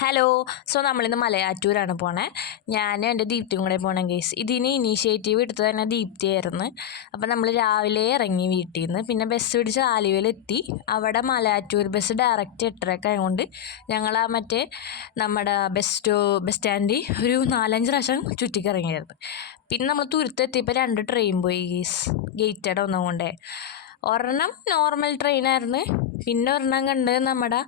Hello. നമ്മളിന്ന് മലയാറ്റൂരാണ് പോണേ. ഞാനും എൻ്റെ ദീപ്തിയും കൂടെ പോകണം ഗൈസ്. ഇതിന് ഇനീഷ്യേറ്റീവ് എടുത്തത് തന്നെ ദീപ്തിയായിരുന്നു. അപ്പം നമ്മൾ രാവിലെ ഇറങ്ങി വീട്ടിൽ നിന്ന്, പിന്നെ ബസ് പിടിച്ച് ആലുവയിലെത്തി. അവിടെ മലയാറ്റൂർ ബസ് ഡയറക്റ്റ് 8:30 ആയതുകൊണ്ട് ഞങ്ങൾ നമ്മുടെ ബസ് സ്റ്റാൻഡിൽ ഒരു 4-5 പ്രാവശ്യം ചുറ്റിക്കിറങ്ങിയായിരുന്നു. പിന്നെ നമ്മൾ തുരുത്തെത്തിയപ്പോൾ 2 ട്രെയിൻ പോയി ഗൈസ്, ഗേറ്റഡ് ഒന്നും കൊണ്ടേ. ഒരെണ്ണം നോർമൽ ട്രെയിനായിരുന്നു, പിന്നെ ഒരെണ്ണം കണ്ട് നമ്മുടെ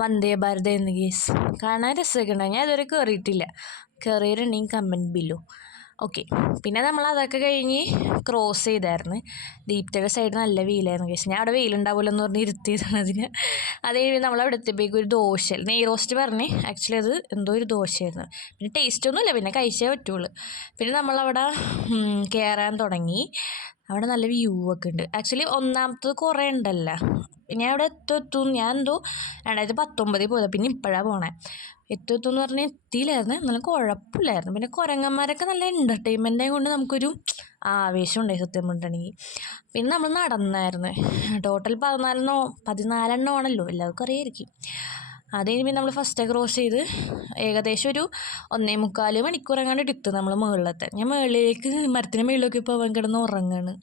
വന്ദേ ഭാരത് എന്ന് ഗീസ്. കാണാൻ രസമൊക്കെ ഉണ്ടായി. ഞാൻ ഇതുവരെ കയറിയിട്ടില്ല. കയറിയിട്ടുണ്ടെങ്കിൽ കമൻറ്റ് ബില്ലോ. ഓക്കെ. പിന്നെ നമ്മൾ അതൊക്കെ കഴിഞ്ഞ് ക്രോസ് ചെയ്തായിരുന്നു. ദീപ്തിയുടെ സൈഡ് നല്ല വെയിലായിരുന്നു ഗീസ്. ഞാൻ അവിടെ വെയിലുണ്ടാവില്ല എന്ന് പറഞ്ഞ് ഇരുത്തിയതാണ് അതിന്. അത് കഴിഞ്ഞ് നമ്മളവിടെ എത്തിയപ്പോഴേക്കും ഒരു ദോശ, നെയ് റോസ്റ്റ് പറഞ്ഞ്. ആക്ച്വലി അത് എന്തോ ഒരു ദോശയായിരുന്നു. പിന്നെ ടേസ്റ്റൊന്നുമില്ല, പിന്നെ കഴിച്ചേ പറ്റുള്ളൂ. പിന്നെ നമ്മളവിടെ കയറാൻ തുടങ്ങി. അവിടെ നല്ല വ്യൂ ഒക്കെ ഉണ്ട്. ആക്ച്വലി ഒന്നാമത്തത് കുറേ ഉണ്ടല്ലോ. ഞാൻ അവിടെ ഞാൻ എന്തോ 2019 പോയത്, പിന്നെ ഇപ്പോഴാണ് പോണേ. എന്ന് പറഞ്ഞാൽ എത്തിയില്ലായിരുന്നു, എന്നാലും കുഴപ്പമില്ലായിരുന്നു. പിന്നെ കുരങ്ങന്മാരൊക്കെ നല്ല എൻ്റർടൈൻമെൻറ്റേ കൊണ്ട് നമുക്കൊരു ആവേശം ഉണ്ടായി സത്യം പറഞ്ഞിട്ടുണ്ടെങ്കിൽ. പിന്നെ നമ്മൾ നടന്നായിരുന്നു. ടോട്ടൽ 14 ആണല്ലോ, എല്ലാവർക്കും അറിയായിരിക്കും. അത് കഴിഞ്ഞ് നമ്മൾ ഫസ്റ്റ് ക്രോസ് ചെയ്ത് ഏകദേശം ഒരു 1.25 മണിക്കൂർ എങ്ങാണ്ട് എടുത്തു നമ്മൾ മുകളിലെത്താൻ. ഞാൻ മുകളിലേക്ക് മരത്തിന് മുകളിലൊക്കെ പോകാൻ കിടന്ന് ഉറങ്ങാണ്.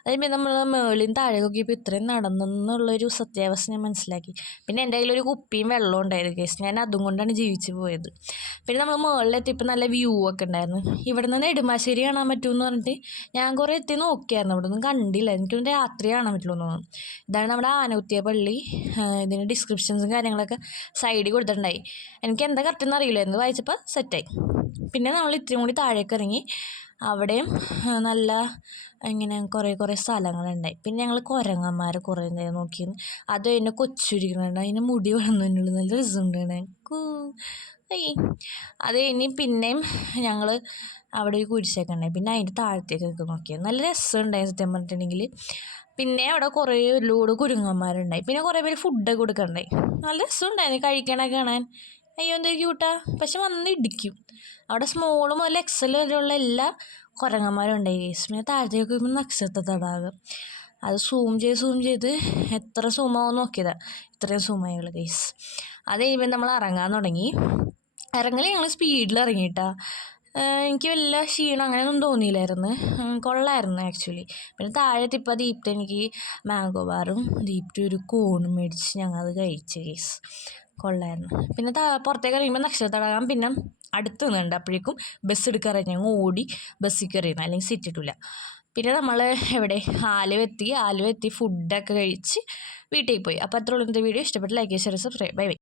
അതുകഴിഞ്ഞ് നമ്മൾ മുകളിൽ നിന്ന് താഴെ നോക്കിയപ്പോൾ ഇത്രയും നടന്നെന്നുള്ളൊരു സത്യാവസ്ഥ ഞാൻ മനസ്സിലാക്കി. പിന്നെ എൻ്റെ കയ്യിലൊരു കുപ്പിയും വെള്ളവും ഉണ്ടായിരുന്നു കേസ്. ഞാൻ അതും കൊണ്ടാണ് ജീവിച്ച് പോയത്. പിന്നെ നമ്മൾ മുകളിലെത്തിയപ്പോൾ നല്ല വ്യൂ ഒക്കെ ഉണ്ടായിരുന്നു. ഇവിടെ നിന്ന് നെടുമ്പാശ്ശേരി കാണാൻ പറ്റുമെന്ന് പറഞ്ഞിട്ട് ഞാൻ കുറേ എത്തി നോക്കിയായിരുന്നു, അവിടെ ഒന്നും കണ്ടില്ല. എനിക്കൊന്നും രാത്രി കാണാൻ പറ്റുള്ളൂ എന്ന് തോന്നുന്നു. ഇതാണ് നമ്മുടെ ആനകുത്തിയ പള്ളി. ഇതിന് ഡിസ്ക്രിപ്ഷൻസും കാര്യങ്ങളൊക്കെ സൈഡിൽ കൊടുത്തിട്ടുണ്ടായി. എനിക്ക് എന്താ കറക്റ്റെന്ന് അറിയില്ലായിരുന്നു, വായിച്ചപ്പോൾ സെറ്റായി. പിന്നെ നമ്മൾ ഇത്രയും കൂടി താഴേക്ക് ഇറങ്ങി. അവിടെയും നല്ല ഇങ്ങനെ കുറേ സ്ഥലങ്ങളുണ്ടായി. പിന്നെ ഞങ്ങൾ കുരങ്ങന്മാരെ കുറേ നേരം നോക്കിയിരുന്നു. അത് കഴിഞ്ഞ് കൊച്ചുരിക്കുന്നുണ്ട്, അതിന് മുടി വളർന്നുള്ളൂ, നല്ല രസമുണ്ടാണ്. അത് കഴിഞ്ഞ് പിന്നെയും ഞങ്ങൾ അവിടെ ഒരു കുരിശൊക്കെ ഉണ്ടായി. പിന്നെ അതിൻ്റെ താഴത്തേക്കൊക്കെ നോക്കിയത് നല്ല രസമുണ്ടായി സത്യം പറഞ്ഞിട്ടുണ്ടെങ്കിൽ. പിന്നെ അവിടെ കുറേ ഒരുപാട് കുരങ്ങന്മാരുണ്ടായി. പിന്നെ കുറേ പേര് ഫുഡൊക്കെ കൊടുക്കണ്ടായി. നല്ല രസമുണ്ടായിരുന്നു കഴിക്കണൊക്കെ കാണാൻ. അയ്യോ എന്തൊരു ക്യൂട്ടാ. പക്ഷെ വന്ന് ഇടിക്കും. അവിടെ സ്മോള് മുതൽ എക്സൽ വരെയുള്ള എല്ലാ കുരങ്ങന്മാരും ഉണ്ടായി ഗൈസ്. പിന്നെ താഴത്തേക്ക് വരുമ്പോൾ നക്ഷത്ര തടാകം. അത് സൂം ചെയ്ത് എത്ര സൂമാവും നോക്കിയതാണ്. ഇത്രയും സൂമായുള്ള ഗൈസ്. അത് കഴിയുമ്പോൾ നമ്മൾ ഇറങ്ങാൻ തുടങ്ങി. ഞങ്ങൾ സ്പീഡിൽ ഇറങ്ങിയിട്ടാ. എനിക്ക് വല്ല ക്ഷീണം അങ്ങനെയൊന്നും തോന്നിയില്ലായിരുന്നു. കൊള്ളായിരുന്നു ആക്ച്വലി. പിന്നെ താഴെ എത്തിയപ്പോൾ ദീപ്തി എനിക്ക് മാംഗോ ബാറും ദീപ്തി ഒരു കോണും മേടിച്ച് ഞങ്ങളത് കഴിച്ച് ഗൈസ്. കൊള്ളായിരുന്നു. പിന്നെ പുറത്തേക്ക് ഇറങ്ങുമ്പോൾ നക്ഷത്ര തടാകം പിന്നെ അടുത്ത് നിന്നുണ്ട്. അപ്പോഴേക്കും ബസ് എടുക്കാറായി. ഞങ്ങൾ ഓടി ബസ്സിൽ കയറിയിരുന്നു, അല്ലെങ്കിൽ സീറ്റ് കിട്ടില്ല. പിന്നെ നമ്മൾ ആലുവ എത്തി ഫുഡൊക്കെ കഴിച്ച് വീട്ടിൽ പോയി. അപ്പോൾ അത്രയുള്ള വീഡിയോ ഇഷ്ടപ്പെട്ട് ലൈക്ക്, ഷെയർ, സബ്സ്ക്രൈബ്. ബൈ.